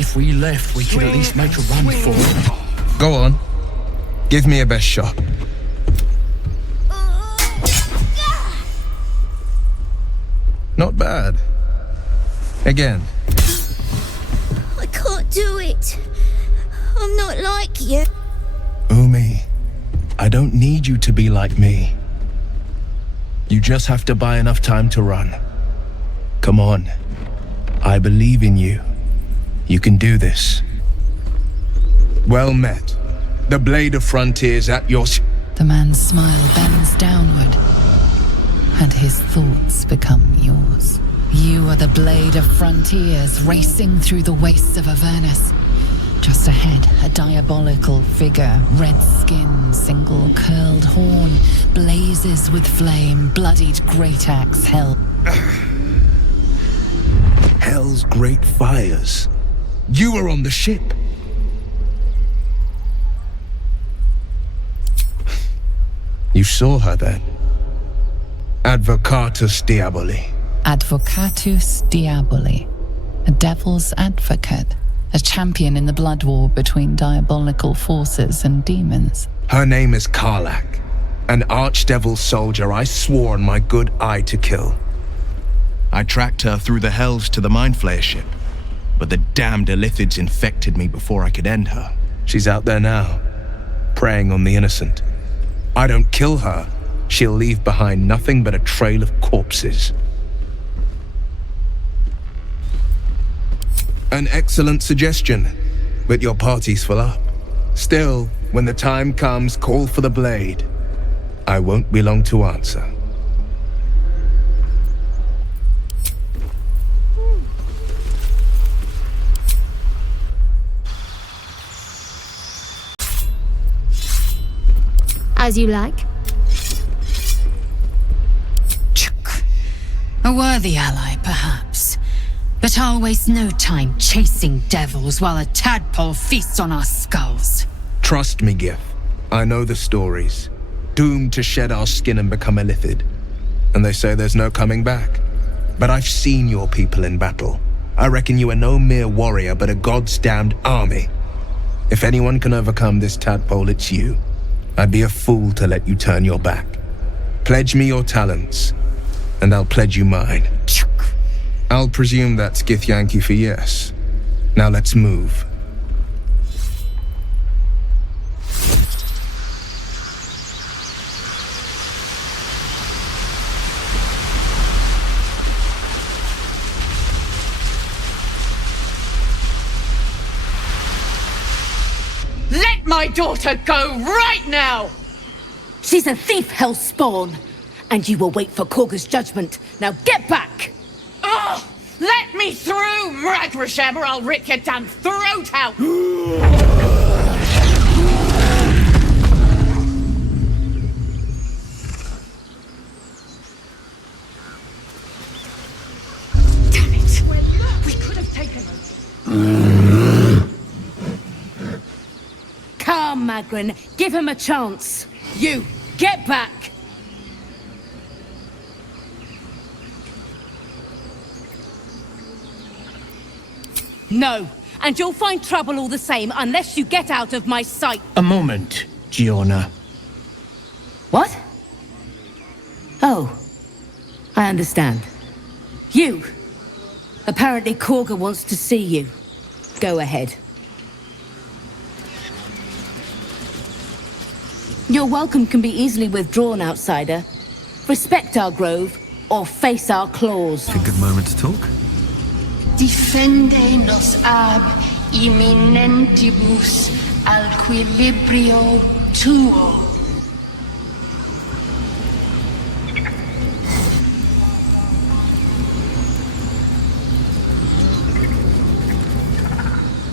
If we left, we could at least make a run for it. Go on. Give me a best shot. Not bad. Again. I can't do it. I'm not like you. Umi, I don't need you to be like me. You just have to buy enough time to run. Come on. I believe in you. You can do this. Well met. The blade of frontiers at your... The man's smile bends downward, and his thoughts become yours. You are the blade of frontiers racing through the wastes of Avernus. Just ahead, a diabolical figure, red skin, single curled horn, blazes with flame, bloodied great axe held. Hell's great fires. You were on the ship. You saw her then. Advocatus Diaboli. Advocatus Diaboli. A devil's advocate. A champion in the blood war between diabolical forces and demons. Her name is Karlach, an archdevil soldier I swore on my good eye to kill. I tracked her through the hells to the Mindflayer ship, but the damned Illithids infected me before I could end her. She's out there now, preying on the innocent. I don't kill her, she'll leave behind nothing but a trail of corpses. An excellent suggestion, but your party's full up. Still, when the time comes, call for the blade. I won't be long to answer. As you like. A worthy ally, perhaps. But I'll waste no time chasing devils while a tadpole feasts on our skulls. Trust me, Gif. I know the stories. Doomed to shed our skin and become Illithid. And they say there's no coming back. But I've seen your people in battle. I reckon you are no mere warrior, but a god's damned army. If anyone can overcome this tadpole, it's you. I'd be a fool to let you turn your back. Pledge me your talents, and I'll pledge you mine. I'll presume that's Githyanki for yes. Now let's move. Let my daughter go right now! She's a thief, hellspawn! And you will wait for Korga's judgment. Now get back! Oh, let me through, Ragrasham, or I'll rip your damn throat out! Damn it! We could have taken her. Come, Magrin, give him a chance. You, get back! No, and you'll find trouble all the same unless you get out of my sight. A moment, Giona. What? Oh, I understand. You! Apparently Korga wants to see you. Go ahead. Your welcome can be easily withdrawn, outsider. Respect our grove, or face our claws. A good moment to talk. Defende nos ab imminentibus alquilibrio tuo.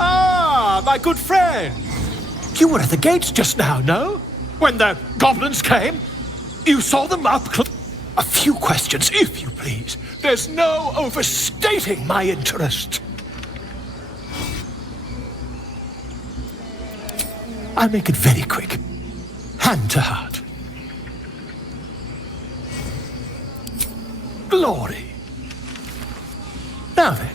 Ah, my good friend. You were at the gates just now, no? When the goblins came? You saw them up close. A few questions, if you please. There's no overstating my interest. I'll make it very quick. Hand to heart. Glory. Now then.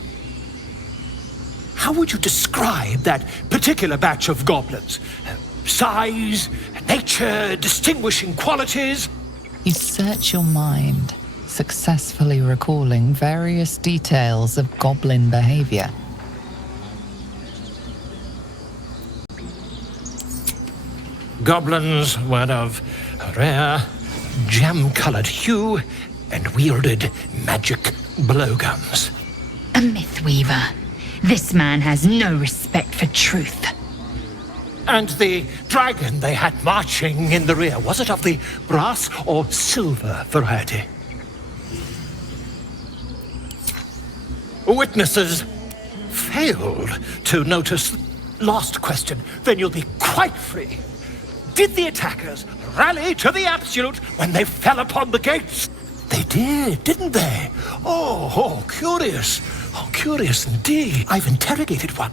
how would you describe that particular batch of goblins? Size, nature, distinguishing qualities? You search your mind, successfully recalling various details of goblin behavior. Goblins were of a rare, jam-colored hue and wielded magic blowguns. A mythweaver. This man has no respect for truth. And the dragon they had marching in the rear, was it of the brass or silver variety? Witnesses failed to notice. Last question, then you'll be quite free. Did the attackers rally to the absolute when they fell upon the gates? They did, didn't they? Oh, curious. Oh, curious indeed. I've interrogated one.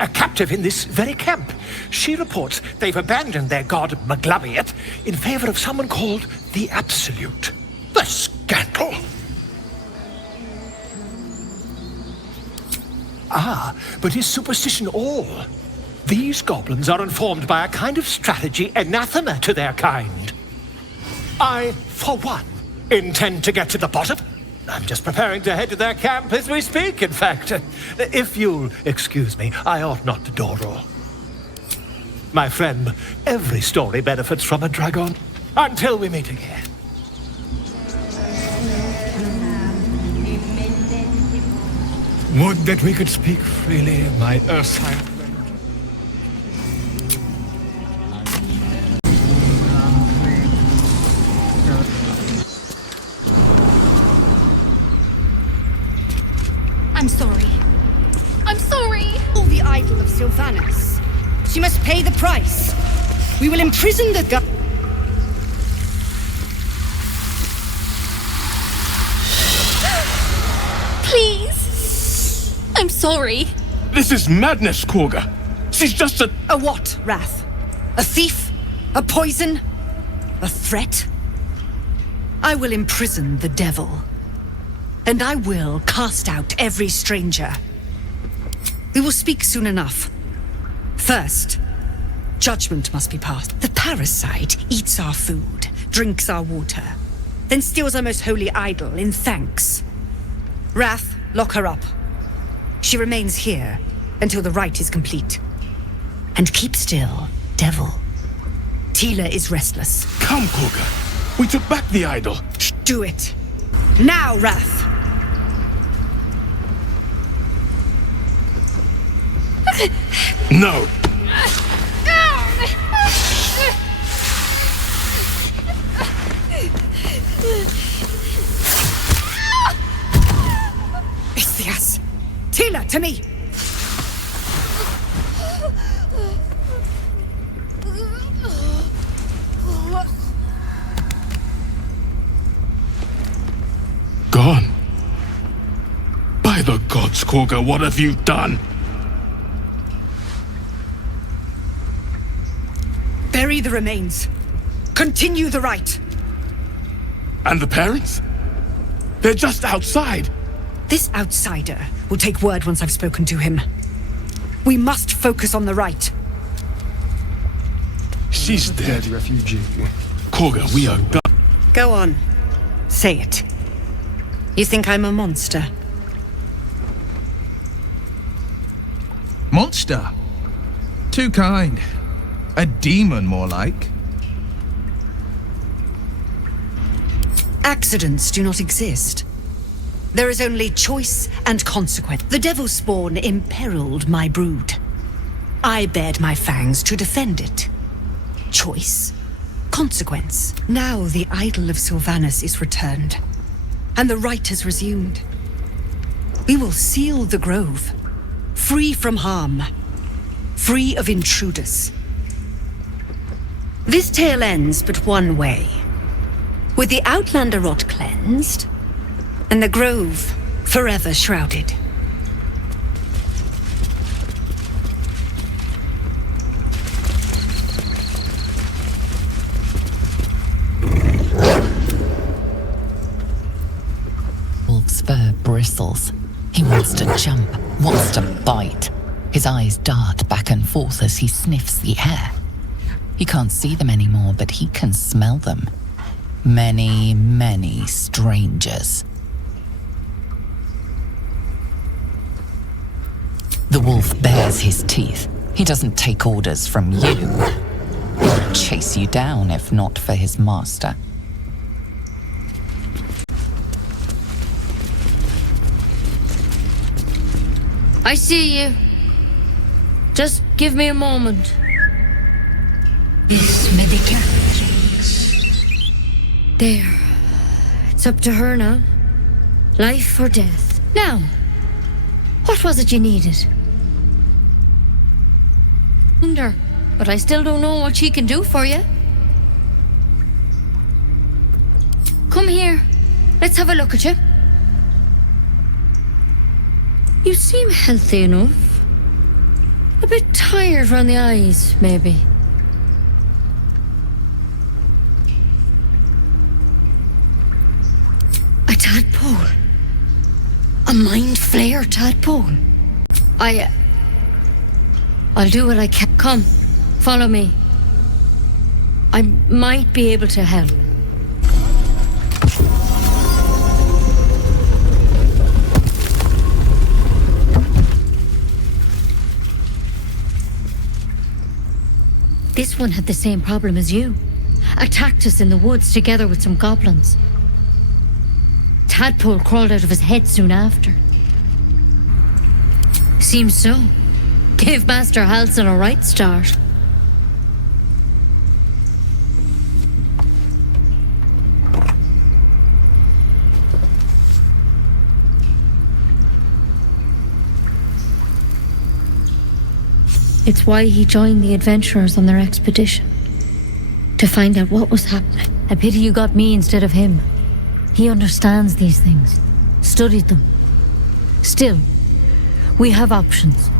A captive in this very camp. She reports they've abandoned their god Maglabiet in favor of someone called the Absolute. The scandal! Ah, but is superstition all? These goblins are informed by a kind of strategy anathema to their kind. I, for one, intend to get to the bottom. I'm just preparing to head to their camp as we speak, in fact. If you'll excuse me, I ought not to door roll. My friend, every story benefits from a dragon. Until we meet again. Would that we could speak freely, my Ursine friend. I'm sorry. I'm sorry! Oh, the idol of Sylvanas. She must pay the price. We will imprison the Please! I'm sorry. This is madness, Korga. She's just a... A what, Wrath? A thief? A poison? A threat? I will imprison the devil. And I will cast out every stranger. We will speak soon enough. First, judgment must be passed. The parasite eats our food, drinks our water, then steals our most holy idol in thanks. Wrath, lock her up. She remains here until the rite is complete. And keep still, devil. Tila is restless. Come, Korga. We took back the idol. Do it. Now, Wrath! No. Istias! Tila, to me! Gone. By the gods, Korga, what have you done? Bury the remains. Continue the rite. And the parents? They're just outside. This outsider will take word once I've spoken to him. We must focus on the rite. She's dead. Refugee. Korga, we are done. Go on. Say it. You think I'm a monster? Monster? Too kind. A demon, more like. Accidents do not exist. There is only choice and consequence. The devil's spawn imperiled my brood. I bared my fangs to defend it. Choice, consequence. Now the idol of Sylvanas is returned, and the rite has resumed. We will seal the grove, free from harm, free of intruders. This tale ends but one way, with the Outlander rot cleansed, and the grove forever shrouded. Wolf's fur bristles. He wants to jump, wants to bite. His eyes dart back and forth as he sniffs the air. He can't see them anymore, but he can smell them. Many, many strangers. The wolf bares his teeth. He doesn't take orders from you. He would chase you down if not for his master. I see you. Just give me a moment. This medicate. There. It's up to her now. Life or death. Now, what was it you needed? Wonder, but I still don't know what she can do for you. Come here. Let's have a look at you. You seem healthy enough. A bit tired round the eyes, maybe. A tadpole. A mind flayer tadpole. I'll do what I can. Come, follow me. I might be able to help. This one had the same problem as you. Attacked us in the woods together with some goblins. Tadpole crawled out of his head soon after. Seems so. Gave Master Halsin a right start. It's why he joined the adventurers on their expedition. To find out what was happening. A pity you got me instead of him. He understands these things. Studied them. Still, we have options.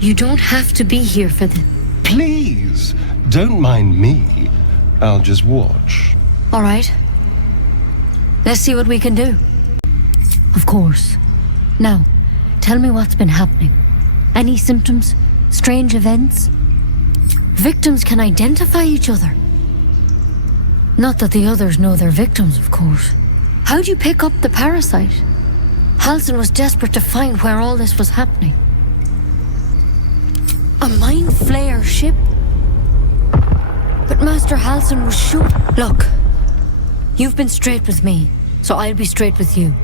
You don't have to be here for this. Please, don't mind me. I'll just watch. All right. Let's see what we can do. Of course. Now, tell me what's been happening. Any symptoms? Strange events? Victims can identify each other. Not that the others know they're victims, of course. How'd you pick up the parasite? Halsin was desperate to find where all this was happening. A mind flayer ship? But Master Halsin was sure. Look, you've been straight with me, so I'll be straight with you.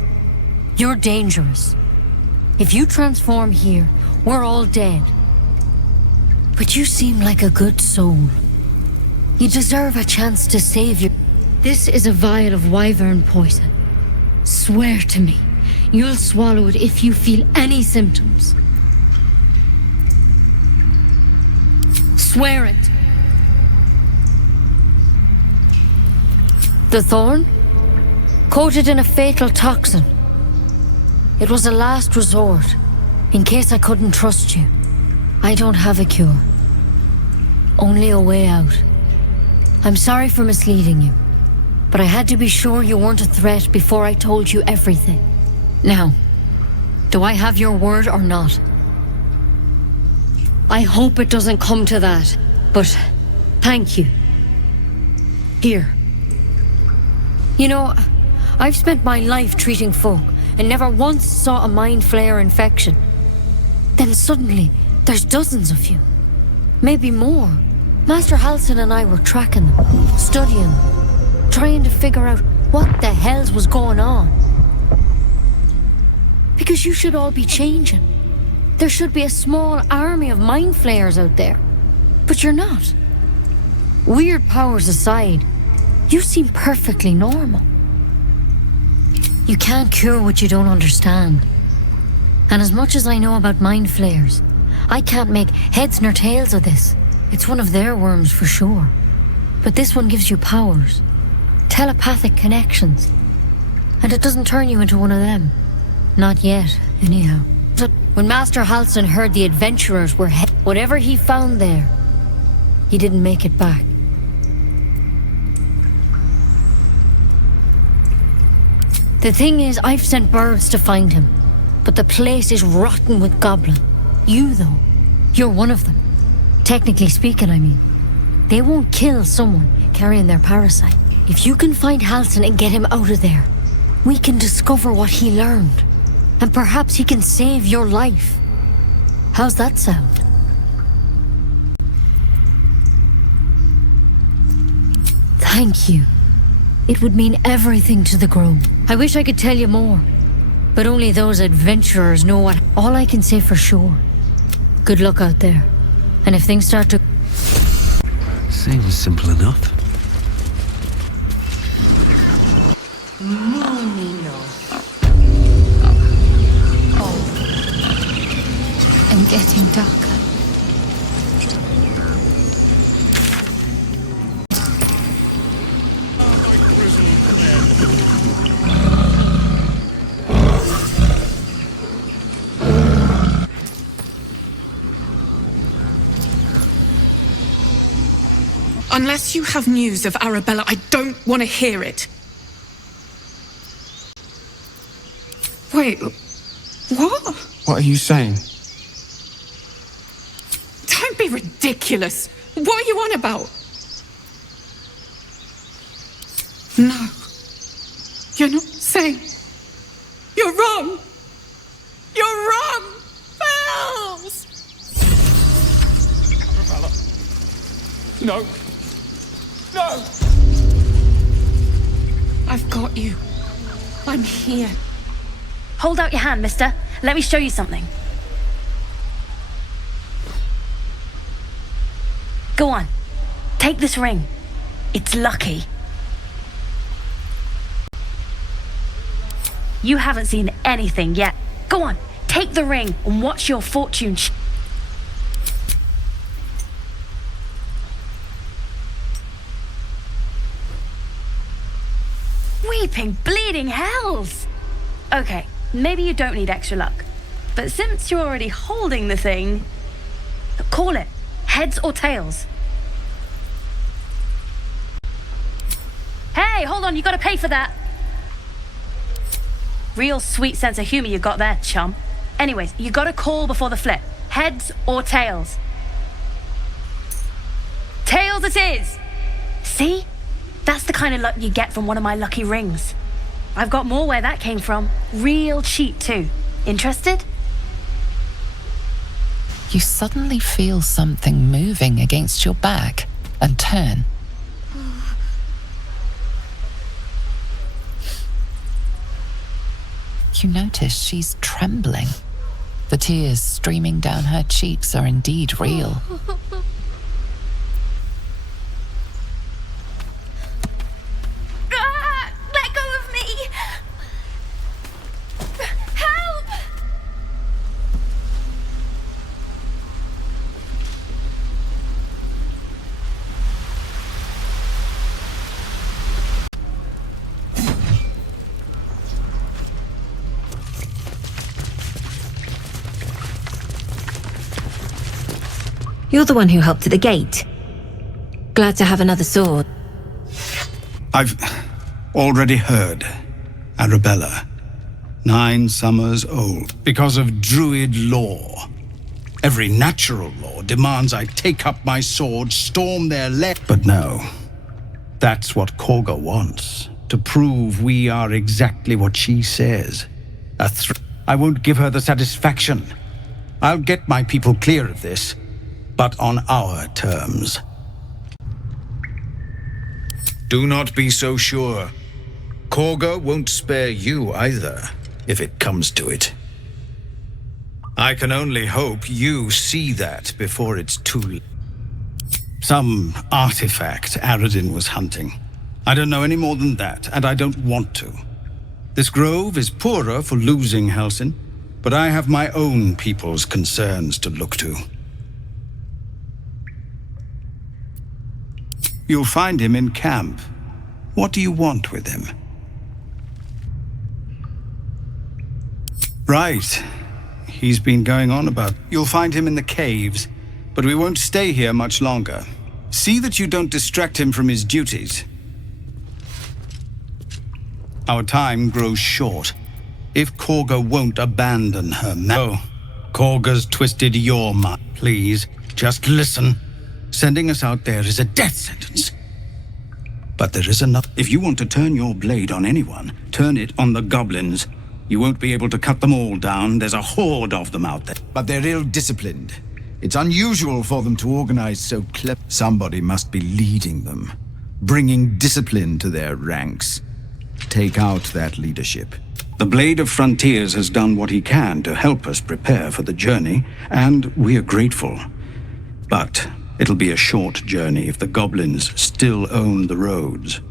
You're dangerous. If you transform here, we're all dead. But you seem like a good soul. You deserve a chance to save you. This is a vial of wyvern poison. Swear to me, you'll swallow it if you feel any symptoms. Swear it. The thorn? Coated in a fatal toxin. It was a last resort, in case I couldn't trust you. I don't have a cure. Only a way out. I'm sorry for misleading you, but I had to be sure you weren't a threat before I told you everything. Now, do I have your word or not? I hope it doesn't come to that, but thank you. Here. You know, I've spent my life treating folk and never once saw a mind flayer infection. Then suddenly, there's dozens of you. Maybe more. Master Halsin and I were tracking them, studying them, trying to figure out what the hells was going on. Because you should all be changing. There should be a small army of mind flayers out there. But you're not. Weird powers aside, you seem perfectly normal. You can't cure what you don't understand. And as much as I know about mind flayers, I can't make heads nor tails of this. It's one of their worms for sure. But this one gives you powers. Telepathic connections. And it doesn't turn you into one of them. Not yet, anyhow. But when Master Halsin heard the adventurers were whatever he found there, he didn't make it back. The thing is, I've sent birds to find him. but the place is rotten with goblin. You, though, you're one of them. Technically speaking, I mean. They won't kill someone carrying their parasite. If you can find Halsin and get him out of there, we can discover what he learned. And perhaps he can save your life. How's that sound? Thank you. It would mean everything to the Grove. I wish I could tell you more, but only those adventurers know what. All I can say for sure. Good luck out there. And if things start to... Seems simple enough. And getting darker. Unless you have news of Arabella, I don't want to hear it. Wait, what? What are you saying? Don't be ridiculous. What are you on about? No. You're not saying... You're wrong. You're wrong. Bells! Arabella. No. No! I've got you. I'm here. Hold out your hand, mister. Let me show you something. Go on. Take this ring. It's lucky. You haven't seen anything yet. Go on. Take the ring and watch your fortune Weeping, bleeding hells! Okay, maybe you don't need extra luck. But since you're already holding the thing... Call it. Heads or tails. Hey, hold on, you gotta pay for that. Real sweet sense of humor you got there, chum. Anyways, you gotta call before the flip. Heads or tails. Tails it is! See? That's the kind of luck you get from one of my lucky rings. I've got more where that came from. Real cheap, too. Interested? You suddenly feel something moving against your back and turn. You notice she's trembling. The tears streaming down her cheeks are indeed real. Let go of me! Help! You're the one who helped at the gate. Glad to have another sword. I've already heard. Arabella, 9 summers old. Because of druid law. Every natural law demands I take up my sword, storm their But no. That's what Korga wants. To prove we are exactly what she says. I won't give her the satisfaction. I'll get my people clear of this, but on our terms. Do not be so sure. Korga won't spare you either, if it comes to it. I can only hope you see that before it's too late. Some artifact Aradin was hunting. I don't know any more than that, and I don't want to. This grove is poorer for losing Halsin, but I have my own people's concerns to look to. You'll find him in camp. What do you want with him? Right. He's been going on about... You'll find him in the caves, but we won't stay here much longer. See that you don't distract him from his duties. Our time grows short. If Korga won't abandon her Korga's twisted your mind. Please, just listen. Sending us out there is a death sentence. But there is enough. If you want to turn your blade on anyone, turn it on the goblins. You won't be able to cut them all down. There's a horde of them out there. But they're ill-disciplined. It's unusual for them to organize so clever. Somebody must be leading them, bringing discipline to their ranks. Take out that leadership. The Blade of Frontiers has done what he can to help us prepare for the journey, and we are grateful. But it'll be a short journey if the goblins still own the roads.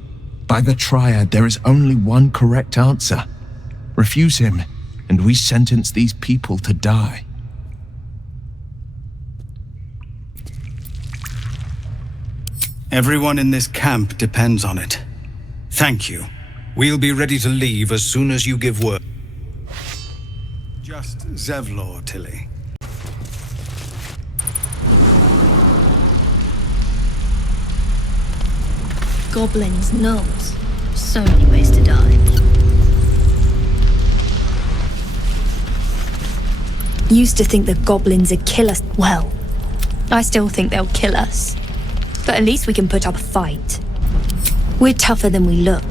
By the Triad, there is only one correct answer. Refuse him, and we sentence these people to die. Everyone in this camp depends on it. Thank you. We'll be ready to leave as soon as you give word. Just Zevlor, Tilly. Goblins, gnomes. So many ways to die. Used to think the goblins would kill us. Well, I still think they'll kill us. But at least we can put up a fight. We're tougher than we look.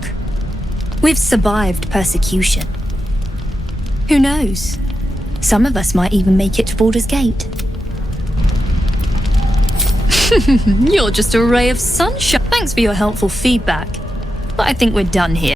We've survived persecution. Who knows? Some of us might even make it to Baldur's Gate. You're just a ray of sunshine. Thanks for your helpful feedback. But I think we're done here.